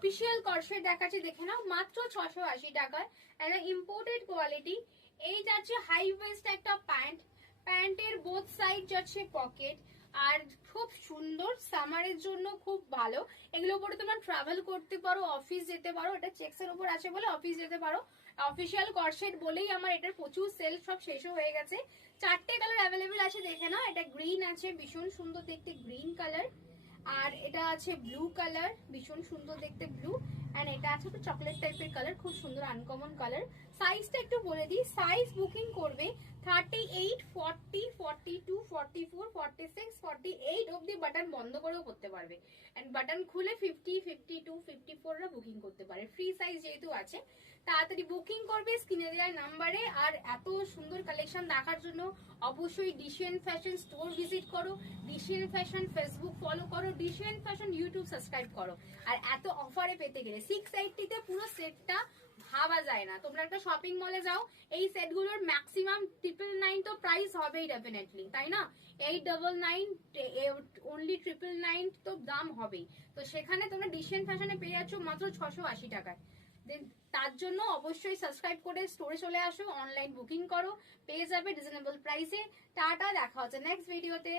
Official corset দেখাচ্ছি, দেখে নাও মাত্র 680 টাকায়। একটা ইম্পোর্টেড কোয়ালিটি। এই যাচ্ছে হাই ওয়েস্ট একটা প্যান্ট, প্যান্টের বোথ সাইড যাচ্ছে পকেট, আর খুব সুন্দর, সামারের জন্য খুব ভালো। এগুলো উপরে তোমরা ট্রাভেল করতে পারো, অফিস যেতে পারো। এটা চেক্স এর উপর আছে বলে অফিস যেতে পারো। অফিসিয়াল কর্সেট বলেই আমার এটার প্রচুর সেল সব শেষও হয়ে গেছে। 4টে কালার অ্যাভেলেবেল আছে, দেখে নাও। এটা গ্রিন আছে, ভীষণ সুন্দর দেখতে গ্রিন কালার। আর এটা আছে ব্লু কালার, ভীষণ সুন্দর দেখতে ব্লু। এন্ড এটা আছে একটু চকলেট টাইপের কালার, খুব সুন্দর আনকমন কালার। সাইজটা একটু বলে দিই, সাইজ বুকিং করবে 38, 40, 42, 44, 46, 48 অব্দি বাটন বন্ধ করেও করতে পারবে। এন্ড বাটন খুলে 50, 52, 54 রা বুকিং করতে পারে। ফ্রি সাইজ যেহেতু আছে, তাড়াতাড়ি বুকিং করবে স্ক্রিনে দেওয়া নাম্বারে। আর এত সুন্দর কালেকশন দেখার জন্য অবশ্যই ডিসিয়ান ফ্যাশন স্টোর ভিজিট করো, ডিসিয়ান ফ্যাশন ফেসবুক ফলো করো, ডিসিয়ান ফ্যাশন ইউটিউব সাবস্ক্রাইব করো। আর এত অফারে পেতে গেলে 680 তে পুরো সেটটা ভাবা যায় না। তোমরা একটা শপিং মলে যাও, এই সেটগুলোর ম্যাক্সিমাম 999 তো প্রাইস হবেই ডেফিনেটলি, তাই না? 899, অনলি 999 তো দাম হবেই। তো সেখানে তোমরা ডিসিয়ান ফ্যাশনে পেয়ে যাচ্ছ মাত্র 680 টাকায়। তার জন্য অবশ্যই সাবস্ক্রাইব করে স্টোরে চলে আসো, অনলাইন বুকিং করো, পেয়ে যাবে রিজনেবল প্রাইসে। টাটা, দেখা হচ্ছে নেক্সট ভিডিওতে।